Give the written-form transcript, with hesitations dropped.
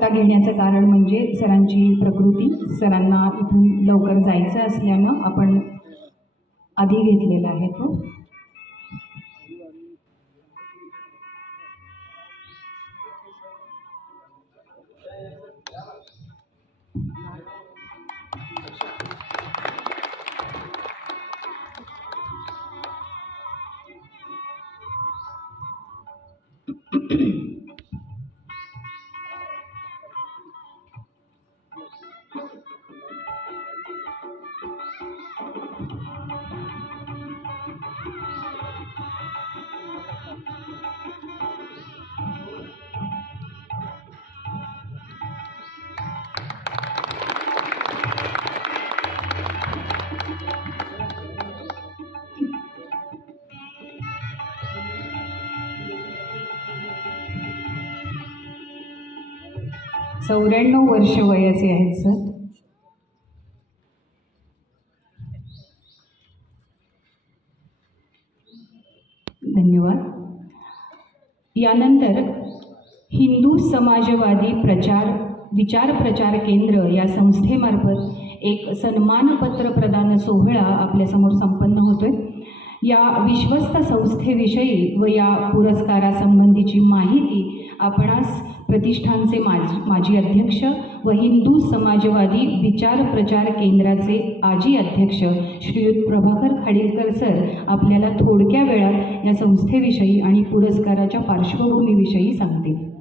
आत्ता घेण्याचं कारण म्हणजे सरांची प्रकृती, सरांना इथून लवकर जायचं असल्यानं आपण आधी घेतलेला आहे तो. चौऱ्याण्णव वर्ष वयाचे आहेत सर. धन्यवाद. यानंतर हिंदू समाजवादी विचार प्रचार केंद्र या संस्थेमार्फत एक सन्मानपत्र प्रदान सोहळा आपल्यासमोर संपन्न होतोय. या विश्वस्त संस्थेविषयी व या पुरस्कारासंबंधीची माहिती आपणास प्रतिष्ठानचे माजी अध्यक्ष व हिंदू समाजवादी विचार प्रचार केंद्राचे आजी अध्यक्ष श्रीयुत प्रभाकर खाडीलकर सर आपल्याला थोडक्या वेळात या संस्थेविषयी आणि पुरस्काराच्या पार्श्वभूमीविषयी सांगतील.